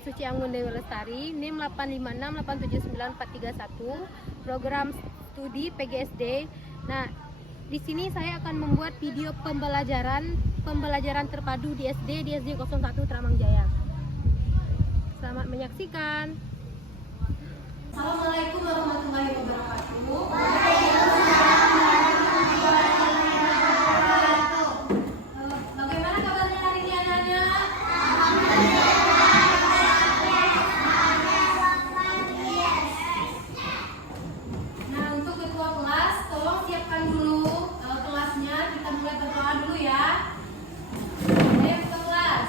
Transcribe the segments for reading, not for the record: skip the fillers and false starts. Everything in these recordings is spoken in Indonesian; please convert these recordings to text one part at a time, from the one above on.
saya Suci Anggun Dewi Lestari, NIM 856879431, program studi PGSD. Nah, di sini saya akan membuat video pembelajaran terpadu di SD 01 Teramang Jaya. Selamat menyaksikan. Assalamualaikum warahmatullahi wabarakatuh. Bagaimana kabarnya hari ini anak-anak? Nah, untuk ketua kelas, tolong siapkan dulu kelasnya. Kita mulai berdoa dulu ya. Ayo ketua kelas.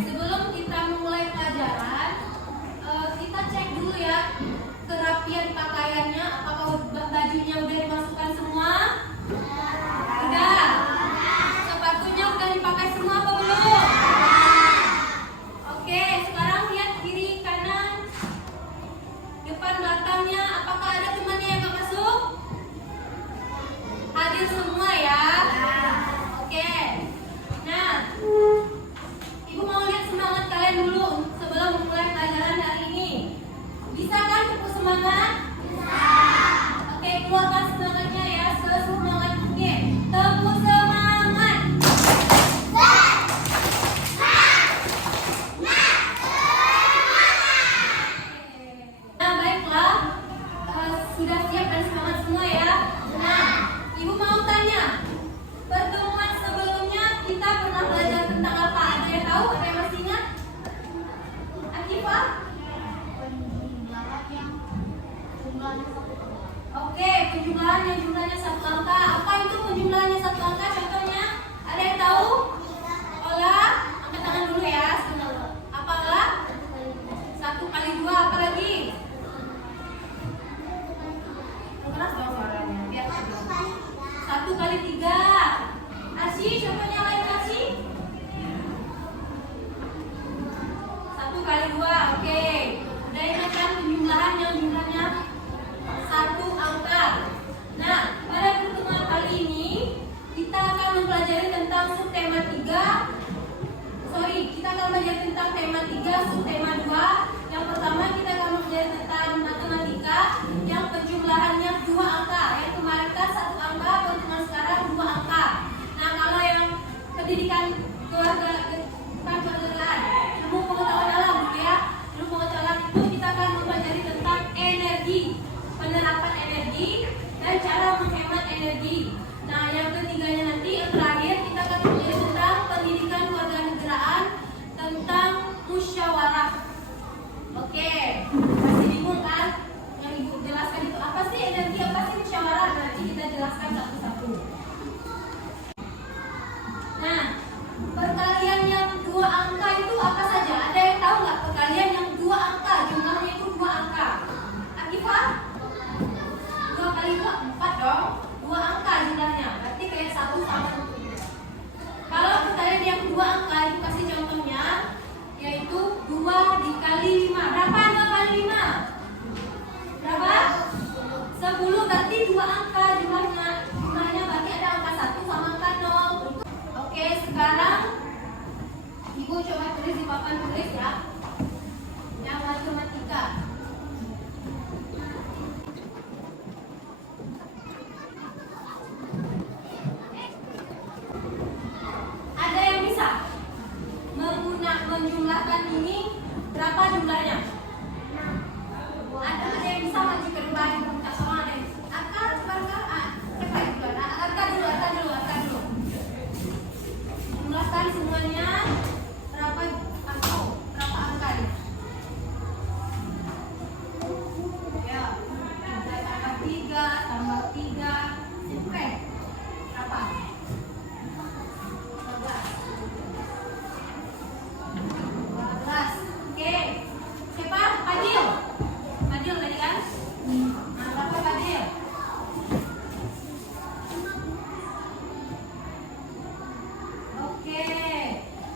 Sebelum kita memulai pelajaran, kita cek dulu ya kerapian pakaiannya. Apakah bajunya udah dimasukkan semua? Udah. Sepatunya udah dipakai semua apa belum? Oke, sekarang lihat kiri kanan, depan belakangnya. Apakah ada temannya yang nggak masuk? Hadir semua ya. Oke. Nah, Ibu mau lihat semangat kalian dulu sebelum memulai pelajaran hari ini. Bisa kan tepuk semangat? Bisa. Oke, keluarkan semangatnya ya, sesemangat mungkin. Tepuk semangat. Nah, baiklah. Sudah siap dan semangat semua ya. Nah, Ibu mau tanya. Pertemuan sebelumnya kita pernah belajar tentang apa? Ada yang tahu? Ada yang masih ingat? Akifah? Oke, penjumlahan yang jumlahnya satu angka. Apa itu penjumlahan yang satu angka? Contohnya, ada yang tahu? Olah, angkat tangan dulu ya. Apa olah? 1 kali 2, apa lagi? Keras dong suaranya, biar 1 kali 3. Asy, contohnya lain Asy. 1 kali 2, oke. Udah ingat kan penjumlahan yang jumlahnya satu angka. Nah, pada pertemuan kali ini kita akan mempelajari tentang subtema 3. Kita akan belajar tentang tema 3, subtema 2. Yang pertama kita akan belajar tentang matematika yang penjumlahannya 2 angka. Yang kemarin kan 1 angka, pertemuan sekarang 2 angka. Nah, kalau yang pendidikan kewarganegaraan, ilmu pengetahuan alam ya. Ilmu pengetahuan itu kita akan mempelajari tentang energi, penerapan energi dan cara menghemat energi. Nah, yang ketiganya nanti, yang terakhir kita akan belajar tentang pendidikan kewarganegaraan, tentang musyawarah. Oke, masih bingung kan? Yang Ibu jelaskan itu apa sih energi, apa sih musyawarah? Nanti kita jelaskan satu-satu. Nah, perkalian yang 2 angka itu apa saja? Ada yang tahu nggak perkalian yang 2 angka? Jumlahnya itu 2 angka. Akifah? 2 kali 2, 4 dong. 2 angka jumlahnya. Berarti kayak 1 sama 1. Kalau perkalian yang 2 angka itu kasih contohnya, yaitu 2 dikali 5. Berapa 2 kali 5? Berapa? 10. Berarti 2 angka jumlahnya. Jumlahnya berarti ada angka 1 sama angka 0. Oke, sekarang Ibu coba tulis di papan tulis ya. Yang matematika. jumlahkan ini berapa jumlahnya? Ada yang bisa maju ke depan? Tak sama deh. Akar dulu. Jumlahkan semuanya berapa angka? Ya, tambah 3 oke. Berapa? 12. Oke. Siapa? Fadil tadi kan? Nah, berapa Fadil? Oke.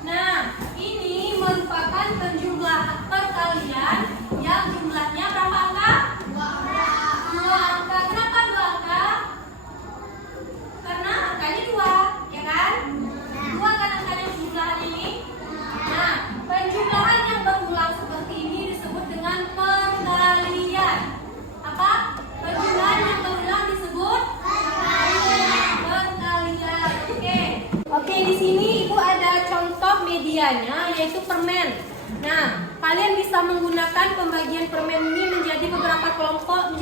Nah, ini merupakan penjumlah perkalian yang jumlahnya berapa angka? 2 angka. Kenapa 2 angka? Karena angkanya 2, ya kan? 2 kan angkanya penjumlahan ini. Nah, penjumlahan yang berulang seperti ini disebut dengan perkalian. Apa? Penjumlahan yang berulang disebut perkalian. Oke, di sini Ibu ada contoh medianya yaitu permen. Nah, kalian bisa menggunakan pembagian permen ini menjadi beberapa kelompok.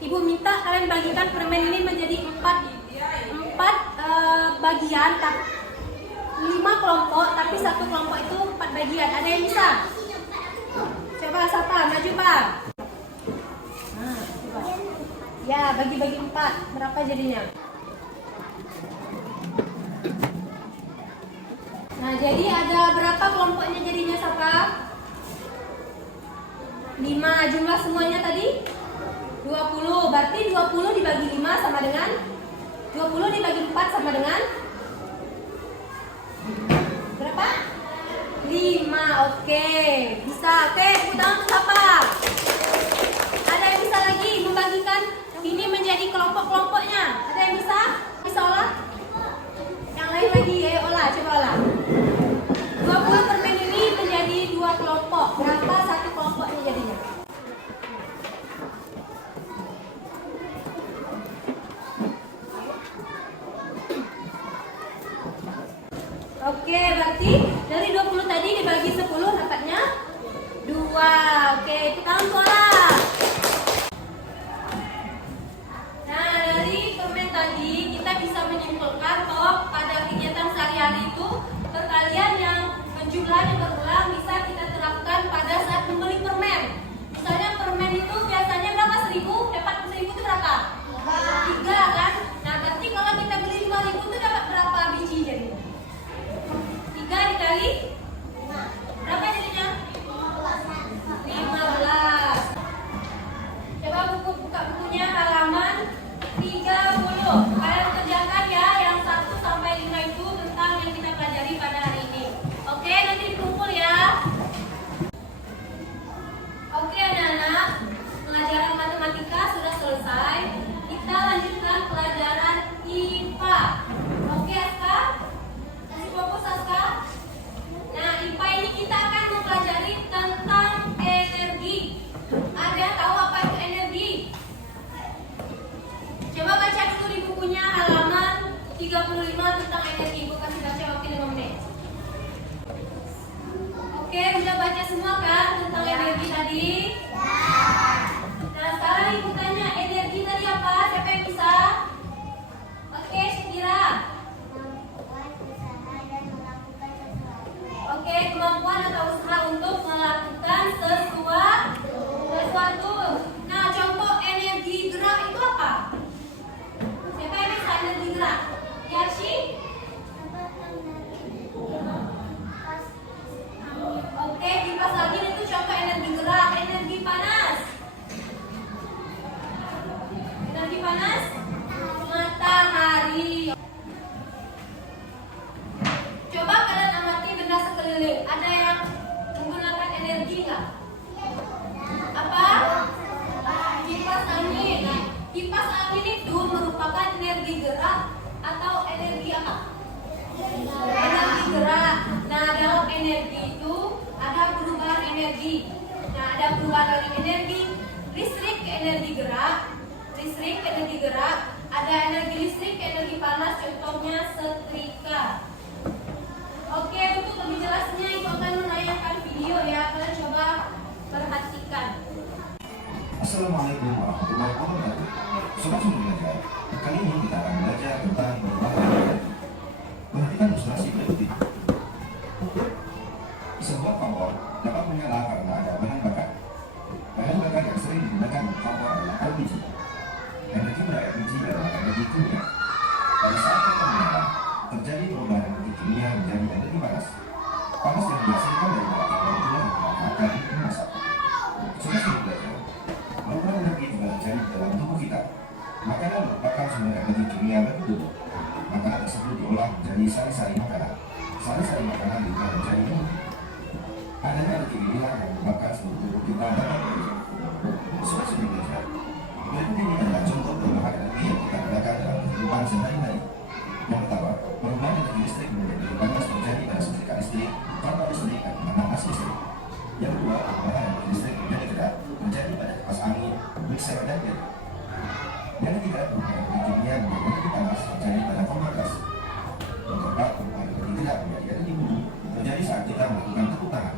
Ibu minta kalian bagikan permen ini menjadi 4 bagian, 5 kelompok, tapi satu kelompok itu 4 bagian. Ada yang bisa? Coba siapa? Maju Pak. Nah, coba. Ya, bagi-bagi 4. Berapa jadinya? Nah, jadi ada berapa kelompoknya jadinya siapa? 5. Jumlah semuanya tadi 20. Berarti 20 dibagi 5 sama dengan 20 dibagi 4 sama dengan berapa? 5. Oke. Bisa. Oke, tepuk tangan untuk siapa? Ada yang bisa lagi membagikan ini menjadi kelompok-kelompoknya? Ada yang bisa? Bisa olah? Yang lain lagi, ayo olah, coba olah. 20 permen ini menjadi 2 kelompok. Berapa satu kelompoknya jadinya? Oke, berarti dari 20 tadi dibagi 10 dapatnya 2. Oke, kita olah. Nah, dari permen tadi kita bisa menyimpulkan bahwa pada kegiatan sehari-hari itu perkalian yang jumlahnya berulang bisa kita terapkan pada saat membeli permen. Misalnya permen itu biasanya berapa? 1.000, dapat 1.000 itu berapa? 3 kan? Nah, berarti kalau kita beli 5.000 itu dapat berapa biji jadinya? 3 dikali berapa jadinya? 15. Coba buka bukunya halaman 30. Kalian kerjakan ya yang 1 sampai 5 itu tentang yang kita pelajari pada hari ini. Oke, nanti dikumpul ya. Oke anak-anak, pelajaran matematika sudah selesai. Kita lanjutkan pelajaran IPA. Oke Aska? Kasih fokus Aska. Nah, IPA ini kita akan mempelajari tentang energi. Ada yang tahu apa itu energi? Coba baca dulu di bukunya halaman 35 tentang energi. Ibu kasih baca waktu 5 menit. Oke, udah baca semua kan tentang energi tadi? Nah, sekarang Ibu tanya, energi tadi apa? Siapa yang bisa? Oke, Syakira. Oke, kemampuan atau usaha untuk melakukan sesuatu. Nah, contoh energi gerak itu apa? Siapa yang bisa energi gerak? Yarshi? Oke, kipas angin itu contoh energi gerak. Energi panas. Energi panas? Matahari. Coba kalian amati benda sekeliling. Ada yang menggunakan energi nggak? Apa? Kipas angin. Nah, kipas angin itu merupakan energi gerak atau energi apa? Energi gerak. Nah, dalam energi itu ada perubahan energi. Nah, ada perubahan dari energi listrik ke energi gerak. Listrik ke energi gerak. Ada energi listrik ke energi panas. Contohnya setrika. Oke, untuk lebih jelasnya Ibu akan menayangkan video Assalamualaikum warahmatullahi wabarakatuh. Sobat Sumber Belajar, kali ini kita akan belajar tentang perubahan energi. Perhatikan ilustrasi berikut ini. Sebuah kompor dapat menyala karena ada bahan bakar. Bahan bakar yang sering digunakan untuk kompor adalah LPG. Energi pada LPG adalah energi kimia. Pada saat kompor menyala, terjadi perubahan energi kimia menjadi energi panas. Panas yang dihasilkan dari bawah kompor itulah yang dimanfaatkan untuk memasak. Sobat Sumber Belajar, perubahan energi juga terjadi dalam tubuh kita. Makanan merupakan sumber energi kimia bagi tubuh. Makanan tersebut diolah menjadi sari-sari makanan. Sari-sari makanan diubah menjadi minum. Adanya energi inilah yang menyebabkan seluruh tubuh kita dapat bekerja. Sobat Sumber Belajar, berikut ini adalah contoh perubahan energi yang kita gunakan dalam kehidupan sehari-hari. Yang pertama, perubahan energi listrik menjadi panas terjadi pada setrika listrik, tanpa listrik dan panas listrik. Yang kedua, perubahan energi listrik menjadi gerak terjadi pada kipas angin, mixer dan blender. Yang ketiga, perubahan energi kimia menjadi energi panas terjadi pada kompor gas. Yang keempat, perubahan energi gerak menjadi energi bumi terjadi saat kita melakukan tepuk tangan.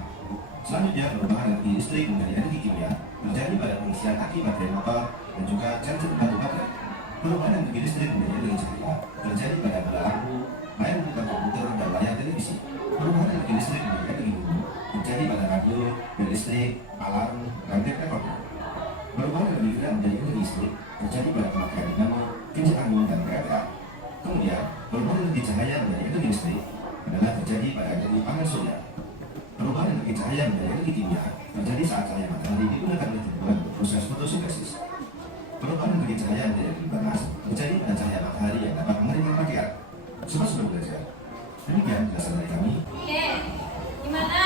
Selanjutnya, perubahan energi listrik menjadi energi kimia terjadi pada pengisian aki baterai motor dan juga charger batu baterai. Perubahan energi listrik menjadi energi cahaya terjadi pada bola lampu, layar monitor komputer dan layar televisi. Perubahan energi listrik menjadi energi bumi terjadi pada radio, bel listrik, alarm, dan tape recorder. Perubahan energi gerak menjadi energi listrik terjadi pada pemakaian dinamo, kincir angin, dan kereta. Kemudian, perubahan energi cahaya menjadi energi listrik adalah terjadi pada energi panel surya. Perubahan energi cahaya menjadi energi kimia terjadi saat cahaya matahari digunakan oleh tumbuhan untuk proses fotosintesis. Perubahan energi cahaya menjadi energi panas terjadi pada cahaya matahari yang dapat menerima pakaian. Sobat Sumber Belajar, demikian penjelasan dari kami. Oke, gimana?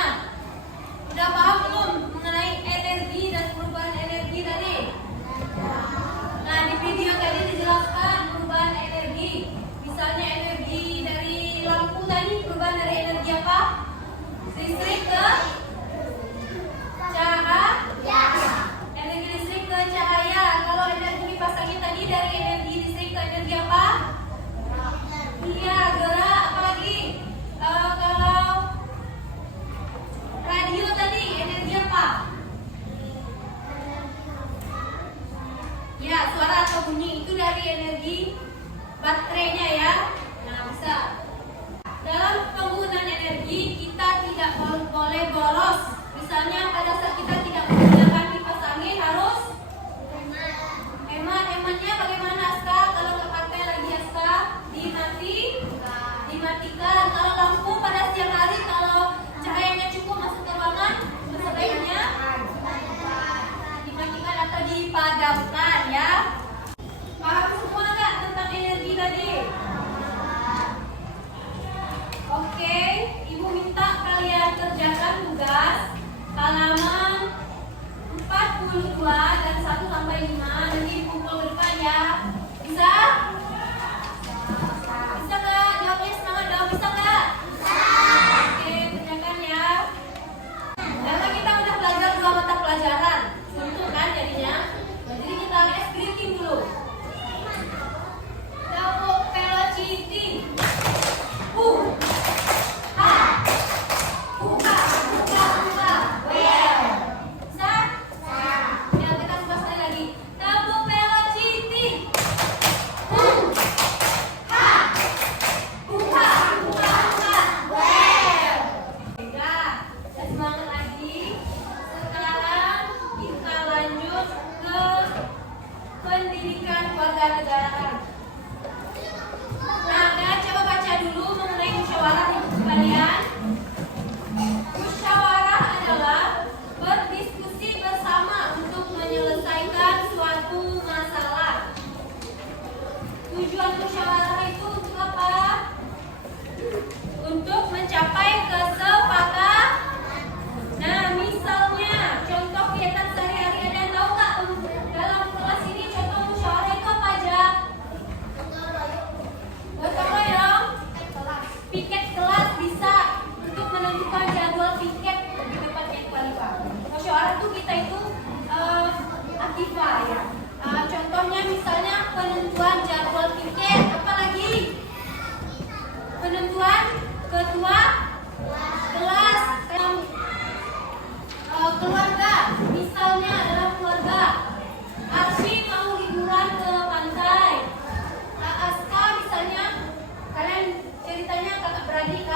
Udah paham belum mengenai energi dan perubahan energi tadi? Nah, di video tadi dijelaskan perubahan energi. Misalnya energi dari lampu tadi, perubahan dari energi apa? Listrik ke cahaya. Energi listrik ke cahaya. Kalau energi kipas angin tadi dari energi listrik ke energi apa? Iya, gerak. Apalagi kalau radio tadi energi apa? Ya, suara atau bunyi itu dari energi baterainya ya. Nah, bisa. Dalam penggunaan energi kita tidak boleh boros. Misalnya pada saat kita tidak menggunakan kipas angin harus hemat. Hematnya bagaimana, Aska? Kalau nggak pakai lagi, Aska, dimatikan. Kalau lampu pada siang hari, kalau cahayanya cukup masuk ke ruangan, sebaiknya dimatikan atau dipadamkan ya. Paham semua nggak tentang energi tadi? Oke, Ibu minta kalian kerjakan tugas halaman 42 dan 1 sampai 5. Nanti kumpul ke depan ya. Bisa? Bisa nggak? Jawabnya semangat dong. Bisa nggak? Oke, kerjakan ya. Karena kita udah belajar 2 mata pelajaran. Untuk kan jadinya. Jadi kita les greeting dulu. Double velocity. Semangat lagi. Sekarang kita lanjut ke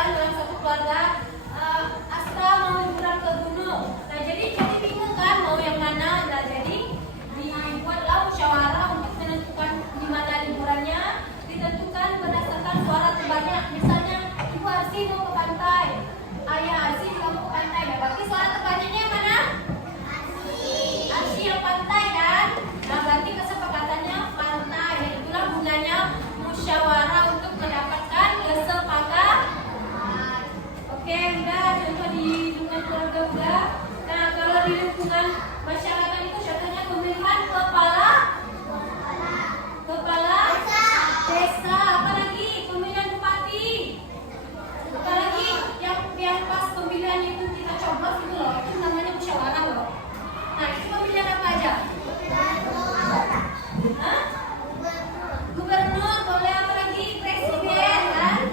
kan dalam satu keluarga. Asta mau liburan ke gunung. Nah jadi bingung kan mau yang mana. Nah jadi dibuatlah musyawarah untuk menentukan di mana liburannya. Ditentukan berdasarkan suara terbanyak. Misalnya Ibu Arsi mau ke pantai, Ayah Arsi juga mau ke pantai. Nah, berarti suara terbanyaknya yang mana? Arsi yang pantai kan? Nah berarti kesepakatannya pantai. Dan itulah gunanya musyawarah untuk mendapatkan kesepakatan. Oke, udah contoh di lingkungan keluarga udah. Nah kalau di lingkungan masyarakat itu contohnya pemilihan kepala desa, apalagi pemilihan bupati, apalagi yang pas pemilihan itu kita coblos itu loh, itu namanya musyawarah loh. Nah itu pemilihan apa aja? Hah? Gubernur boleh, apalagi presiden kan,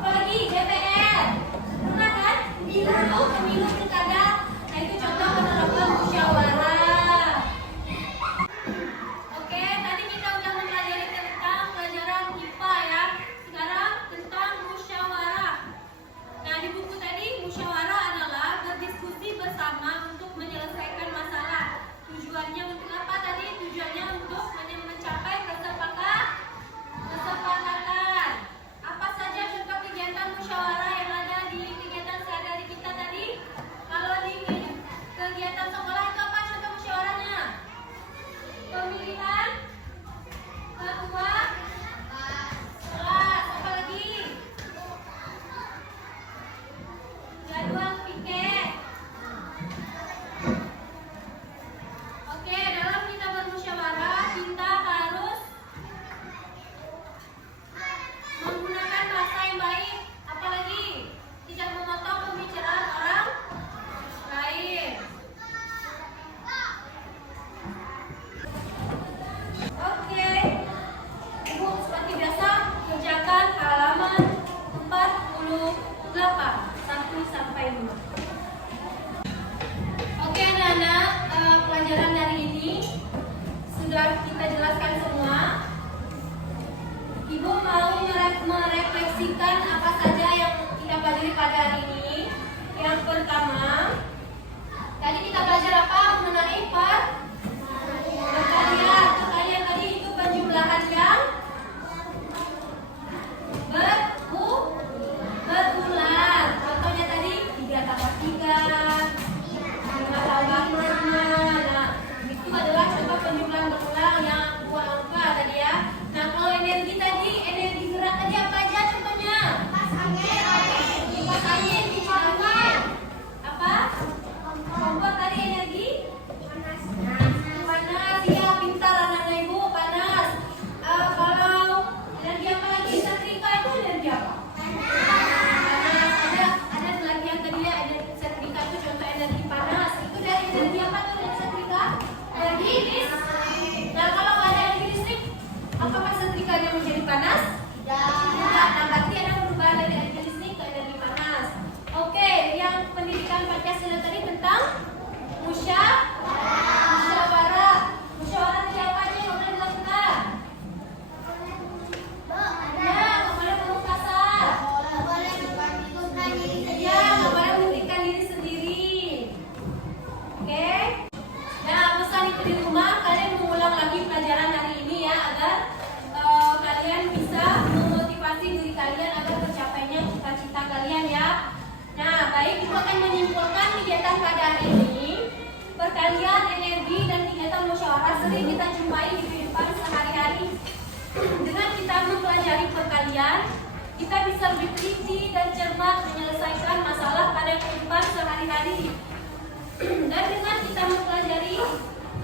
apalagi DPR, pernah kan? Pemilu pilkada. Nah itu contoh penerapan musyawarah. Oke, tadi kita udah mempelajari tentang pelajaran IPA ya. Sekarang tentang musyawarah. Nah di buku tadi musyawarah adalah berdiskusi bersama untuk menyelesaikan masalah. Tujuannya untuk apa tadi? Tujuannya untuk mencapai kesepakatan. Apa saja contoh kegiatan musyawarah yang ada di kegiatan sehari-hari kita tadi? Kalau di kegiatan sekolah itu apa contoh musyawarahnya? Pemilihan ketua kelas, apa lagi? Jadwal piket. Oke, dalam kita bermusyawarah kita harus menggunakan bahasa yang baik, apalagi tidak memotong pembicaraan orang lain. Oke, Ibu seperti biasa kerjakan halaman 48 1 sampai 5. Oke anak-anak, pelajaran hari ini sudah kita jelaskan semua. Ibu mau merefleksikan apa saja yang kita pelajari pada hari ini. Yang pertama, tadi kita belajar apa mengenai perkalian. Perkalian tadi itu penjumlahan yang berulang. Contohnya tadi 3 tambah 3, 5 tambah 5. Nah, itu adalah contoh penjumlahan berulang yang 2 angka tadi ya. Nah, kalau energi tadi, energi gerak tadi apa aja contohnya? Kipas angin, dicampur. Apa? Kompor tadi energi? Panas, iya pintar anak-anak Ibu, panas. Kalau energi apa lagi? Setrika itu energi apa? Ada lagi yang tadi ya, energi setrika itu contoh energi panas. Itu dari energi apa tuh energi setrika? Energi listrik. Nah kalau nggak ada energi listrik, apakah setrikanya menjadi panas? Tidak. Nah berarti ada perubahan dari energi listrik ke energi panas. Oke, yang pendidikan Pancasila tadi tentang musyawarah. Musyawarah tadi apa aja yang boleh dilakukan? Ya, nggak boleh ngomong kasar. Ya, nggak boleh memberikan diri sendiri. Oke. Nah, pesan itu di rumah kalian mengulang lagi pelajaran hari ini ya agar kalian bisa memotivasi diri kalian agar tercapainya cita-cita kalian ya. Nah, baik, Ibu akan menyimpulkan kegiatan pada hari ini. Perkalian, energi, dan kegiatan musyawarah sering kita jumpai di kehidupan sehari-hari. Dengan kita mempelajari perkalian, kita bisa lebih teliti dan cermat menyelesaikan masalah pada kehidupan sehari-hari. Dan dengan kita mempelajari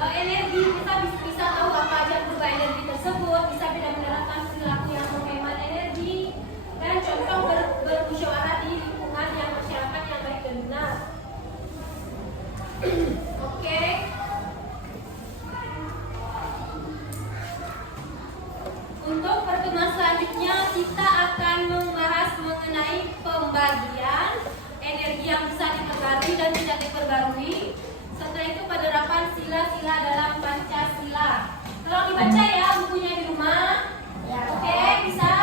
energi, kita bisa tahu apa aja berupa energi tersebut, bisa tidak menerapkan perilaku yang menghemat energi, dan contoh bermusyawarah di lingkungan yang masyarakat yang baik dan benar. Oke. Untuk pertemuan selanjutnya kita akan membahas mengenai pembagian energi yang bisa diperbarui dan tidak diperbarui. Setelah itu penerapan sila-sila dalam Pancasila. Tolong dibaca ya bukunya di rumah. Oke, bisa?